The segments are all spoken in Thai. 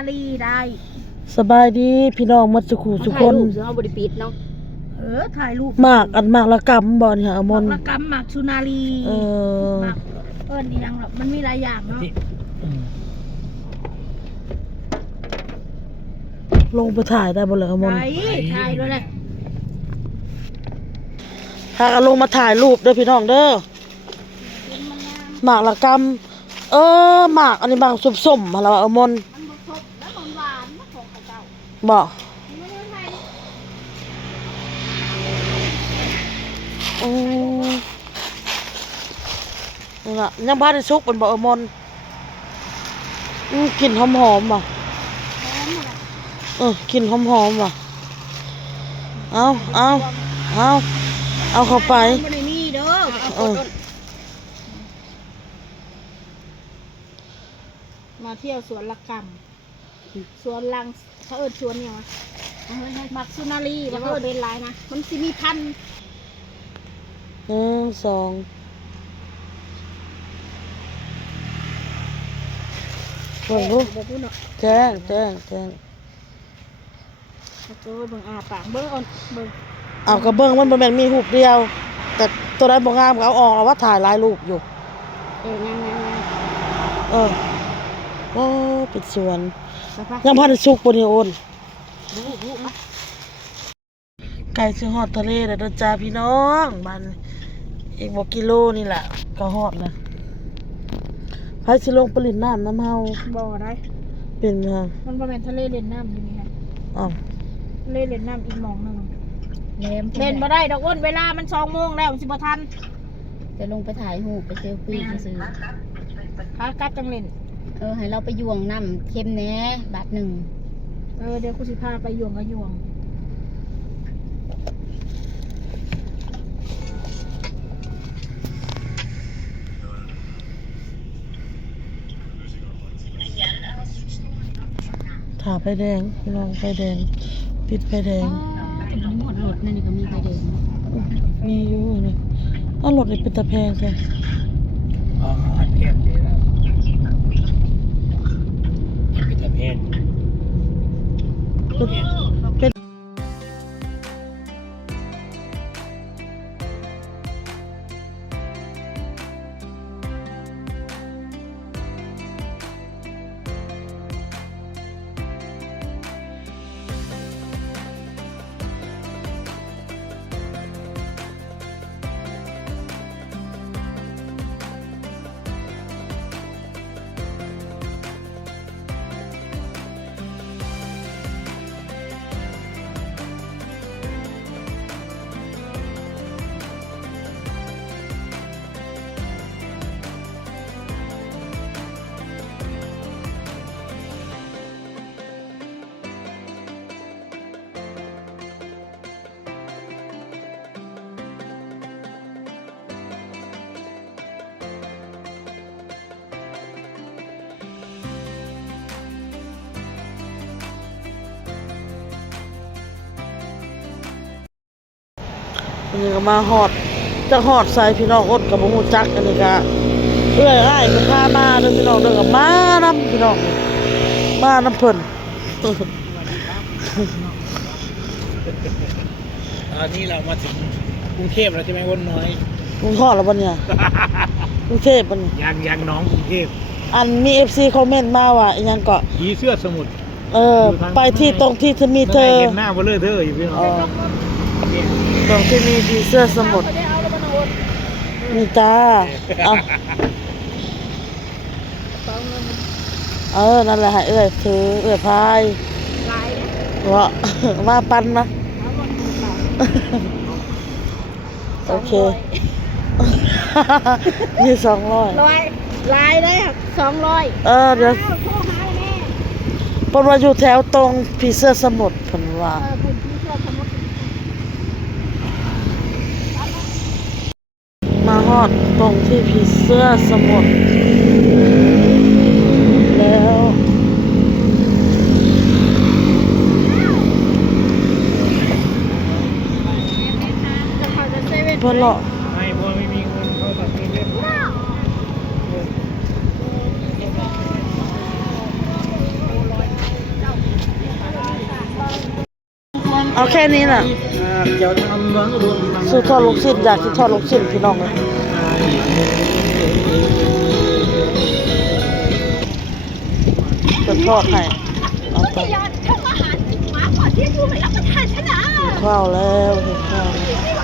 นาลีได้สบายดีพี่น้องมัดสุขุสุคนเฮาบ่ได้ปิดเนาะถ่ายรูปหมากอันหมากละกำบ่เนี่ยอมนหมากละกำหมากสุนารีหมากนี่ยังหรอกมันมีหลายอย่างเนาะลงไปถ่ายได้บ่เลยอมนถ่ายด้วยเลยถ้าลงมาถ่ายรูปเด้อพี่น้องเด้อหมากละกำหมากอันนี้บางส้มๆมาแล้วอมนบอกนี่ล่ะยังบ้านได้ซุกเป็นบ่มนกลิ่นหอมๆว่ะกลิ่นหอมๆว่ะเอาเข้าไปมาเที่ยวสวนละกำสวนลังเขาสวนเนี่ยวะหมักสุนารีแล้วก็เป็นลายนะมันจะมีพัน1 2เบิ่งดูแจ้งเบิ่งปากเบิ่งเบิ่งเอากระเบื้องมันบ่แม่นมีรูปเดียวแต่ตัวใดบ่งามก็เอาออกแล้วว่าถ่ายหลายรูปอยู่เป็นสวนยังพันสุกบ่นี่โอนไก่สิฮอดทะเลแล้วเด้อจ้าพี่น้องบ้านอีกบ่กิโลนี่แหละก็ฮอดแล้วไผสิลงไปเล่นน้ำน้ำเฮาบ่ได้เป็นมันบ่แม่นทะเลเล่นน้ำอยู่นี่ค่ะทะเลเล่นน้ำอีกหม่องนึงเล่นบ่ได้ดอกอ้นเวลามัน2 โมงแล้วสิบ่ทันจะลงไปถ่ายรูปไปเซลฟี่ซื้อขากลับจังเล่นให้เราไปยวงน้ำเค็มแหน่บาท1เดี๋ยวกูสิพาไปยวงถ่าไฟแดงพี่น้องไฟแดงปิดไฟแดงหมดรถนั่นนี่ก็มีไฟแดงมีอยู่นี่รถนี่เป็นตะแพงใช่เทียบดีแล้วเป็นตะแพงเป็นอันนี้ก็มาฮอดจะฮอดใส่พี่น้องอดกับบ่ฮู้จักอันนี้ก็อ้ายก็พามาเด้อพี่น้องเด้อก็มานํพี่น้องมานํเพิ่นตอนนี้เรามาถึงกรุงเทพแล้วใช่ไหมวนน้อยกรุงทอดแล้วบ่เนี่ยกรุงเทพบ่นี่ยังน้องกรุงเทพอันมี FC คอมเมนต์มาว่าอีหยังก็ผีเสื้อสมุทรไปที่ตรงที่จะมีเธอเห็นหน้าบ่เลอะเธออยู่พี่น้องตรงที่มีผีเสื้อสมุทรนี่จ้านั่นแหละให้ถือพายว่าปันนะโอเคนี่200ลายเลย200เดี๋ยวปนว่าอยู่แถวตรงผีเสื้อสมุทรผลว่ามาฮอดตรงที่ผีเสื้อสมุทรแล้วเพื่อนหรอไม่พอไม่มีเงินเขาตัดเงินเล่น เอาแค่นี้น่ะ เจ้าทำหวังรวม ซื้อทอดลูกชิ้นอยากกินทอดลูกชิ้นพี่น้องเลยเป็นทอดให้เอาไปกินข้าวแล้วกินข้าวแล้ว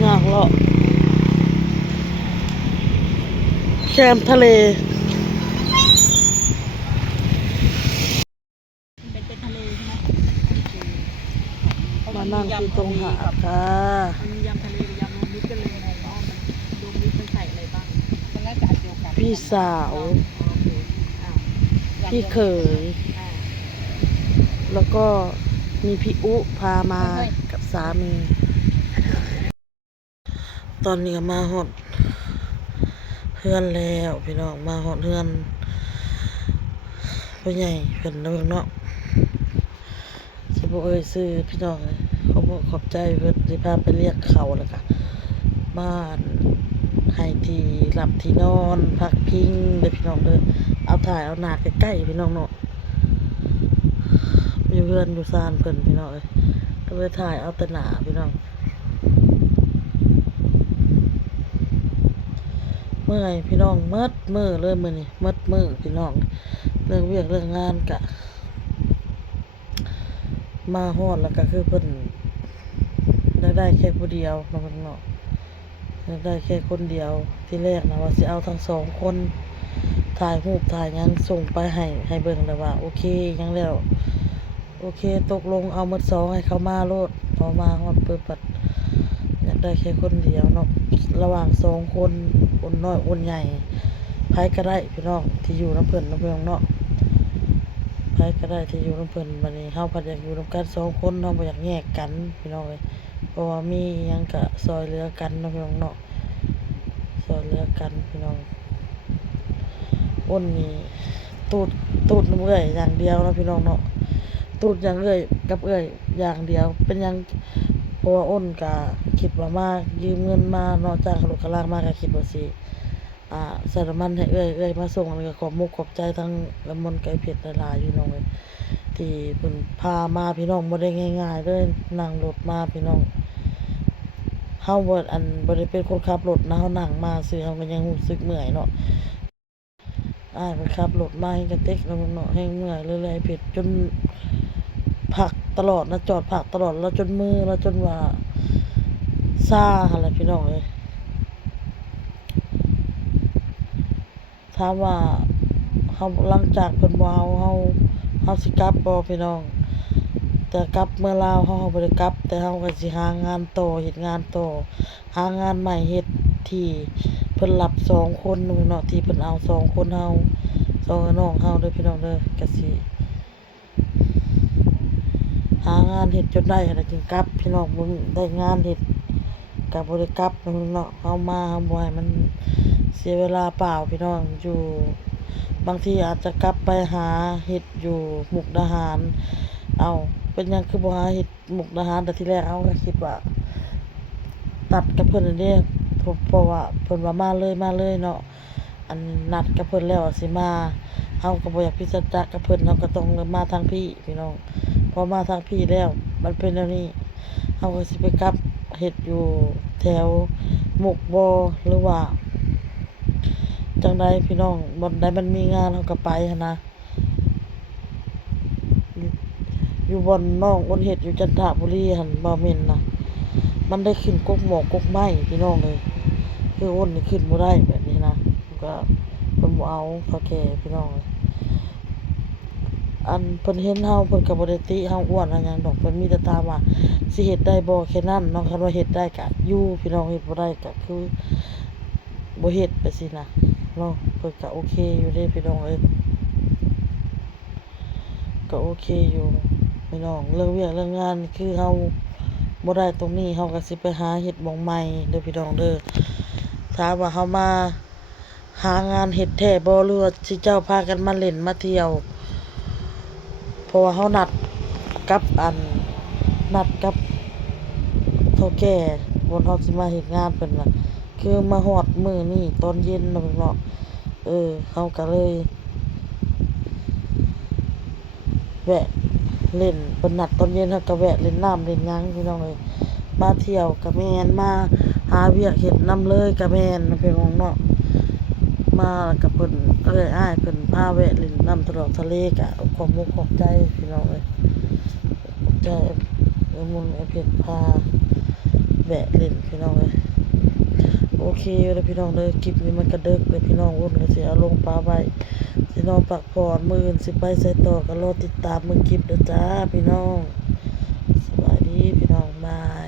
อยากเลาะแคมทะเล เป็นทะเลใช่ไหม มานั่งที่ตรงหาดค่ะ มันมียำทะเลกับยำรวมมิตรกันเลยไงเนาะมันรวมมิตรมันใส่อะไรบ้างมันน่าจะอันเดียวกัน พี่สาว พี่เขย แล้วก็มีพี่อุพามากับสามี ตอนนี้ก็มาหอดเฮือนแล้วพี่น้องมาหอดเฮือนพ่อใหญ่เพิ่นแล้วเนาะสิบ่เอ่ยชื่อพี่น้องเลยขอบใจเพิ่นที่พาไปเรียกเขาแล้วก็บ้านให้ที่หลับที่นอนพักพิงเด้อพี่น้องเด้อเอาถ่ายเอาหน้าใกล้ๆพี่น้องเนาะอยู่เฮือนอยู่ซานเพิ่นพี่น้องเอ้ยก็เลยถ่ายเอาแต่หน้าพี่น้องเมื่อยพี่น้องมืดมือเลยมื้อนี้มืดมือพี่น้องเรื่องเวียกเรื่องงานกะมาฮอดแล้วก็คือเพิ่นได้แค่ผู้เดียวเนาะพี่น้องได้แค่คนเดียวที่แรกนะว่าสิเอาทั้งสองคนถ่ายรูปถ่ายงานส่งไปให้เบิ่งแล้วว่าโอเคยังแล้วโอเคตกลงเอาหมด2ให้เขามาโลดพอมาฮอดเปิดปัดอยากได้แค่คนเดียวเนาะระหว่าง2คนคนน้อยคนใหญ่ไผก็ได้พี่น้องที่อยู่นำเพิ่นเนาะไผก็ได้ที่อยู่นำเพิ่นบัดนี้เฮาพัดอยากอยู่นำกัน2คนเฮาบ่อยากแยกกันพี่น้องเอ้ยเพราะว่ามีหยังก็ซอยเหลือกันเนาะพี่น้องเนาะซอยเหลือกันพี่น้องอ้นนี่ตูดน้ำเอื้อยอย่างเดียวเนาะพี่น้องเนาะตูดอย่างเอื้อยกับเอื้อยอย่างเดียวเป็นหยังเพราะว่าอ้นก็คิดว่ามายืมเงินมาเนาะจากรถกระลางมาก็คิดว่าสิใส่น้ำมันให้เอื้อยมาส่งแล้วก็ขอบใจทั้งละมุนไก่เผ็ดหลายๆอยู่น้องเอ้ยที่เพิ่นพามาพี่น้องบ่ได้ง่ายๆเลยนั่งรถมาพี่น้องเฮาบ่ได้เป็นคนขับรถนะเฮานั่งมาซื่อเฮาก็ยังรู้สึกเมื่อยเนาะมันขับรถมาให้กระเต็กเนาะให้เมื่อยเลยๆเผ็ดจนพักตลอดนะจอดพักตลอดแล้วจนมือแล้วจนว่าซ่าหั่นแหละพี่น้องเอ้ยถามว่าเฮาหลังจากเพิ่นว่าเฮาสิกลับบ่พี่น้องแต่กลับเมื่อลาวเฮาบ่ได้กลับแต่เฮาก็สิหางานต่อเฮ็ดงานต่อหางานใหม่เฮ็ดที่เพิ่นรับ2คนเนาะที่เพิ่นเอา2คนเฮา2น้องเฮาเด้อพี่น้องเด้อก็สิหางานเฮ็ดจนได้แล้วจึงกลับพี่น้องมึงได้งานเฮ็ดก็บ่ได้กลับเนาะเฮามาเฮาบ่ให้มันเสียเวลาเปล่าพี่น้องอยู่บางทีอาจจะกลับไปหาเฮ็ดอยู่มุกดาหารเอาเป็นหยังคือบ่หาเฮ็ดมุกดาหารแต่ที่แรกเอาก็คิดว่าตัดกับเพิ่นนั่นเด้เพราะว่าเพิ่นว่ามาเลยเนาะอันนัดกับเพิ่นแล้วสิมาเฮาก็บ่อยากพิจารณากับเพิ่นเฮาก็ต้องมาทางพี่น้องพอมาทางพี่แล้วมันเป็นแนวนี้เฮาก็สิไปกลับเฮ็ดอยู่แถวมุกบ่หรือว่าจังใดพี่น้องบ่อนใดมันมีงานเฮาก็ไปหั่นนะอยู่บ่อนน้องอ้นเฮ็ดอยู่จันทบุรีหั่นบ่แม่นนะมันได้ขึ้นกกหมอกกกไม้พี่น้องเลยคืออ้นนี่ขึ้นบ่ได้แบบนี้นะก็เพิ่นบ่เอาเขาแก่พี่น้องอันเพิ่นเห็นเฮาเพิ่นก็บ่ได้ติเฮาอ้วนอันหยังดอกเพิ่นมีแต่ถามว่าสิเฮ็ดได้บ่แค่นั้นเนาะคันว่าเฮ็ดได้ก็อยู่พี่น้องเฮ็ดบ่ได้ก็คือบ่เฮ็ดไปสินะเนาะเพิ่นก็โอเคอยู่เด้พี่น้องเอ้ยก็โอเคอยู่พี่น้องเรื่องเวียกเรื่องงานคือเฮาบ่ได้ตรงนี้เฮาก็สิไปหาเฮ็ดหม้องใหม่เด้อพี่น้องเด้อถามว่าเฮามาหางานเฮ็ดแท้บ่หรือว่าสิเจ้าพากันมาเล่นมาเที่ยวเพราะว่าเฮานัดกับ นัดกับเฒ่าแก่บนเฮาสิมาเฮ็ดงานเพิ่นน่ะคือมาฮอดมื้อนี้ตอนเย็นเนาะพี่น้องเฮาก็เลยแวะเล่นเพิ่นนัดตอนเย็นเฮาก็แวะเล่นน้ำเล่นหยังพี่น้องเอ้ยมาเที่ยวก็แม่นมาหาเวียกเฮ็ดนำเลยก็แม่นพี่น้องเนาะมากับเพิ่นอ้ายเพิ่นพาแวะเล่นน้ำตลอดทะเลก็ขอบมุกขอบใจพี่น้องเอ้ยขอบใจมุนไอ้เพชรพาแวะเล่นพี่น้องเอ้ยโอเคแล้วพี่น้องเด้อคลิปนี้มันก็ดึกเลยพี่น้องอ้นก็สิเอาลงปลาไว้สินอนพักผ่อนมื้ออื่นสิไปไสต่อก็รอติดตามมื้อคลิปเด้อจ้าพี่น้องสวัสดีพี่น้องบาย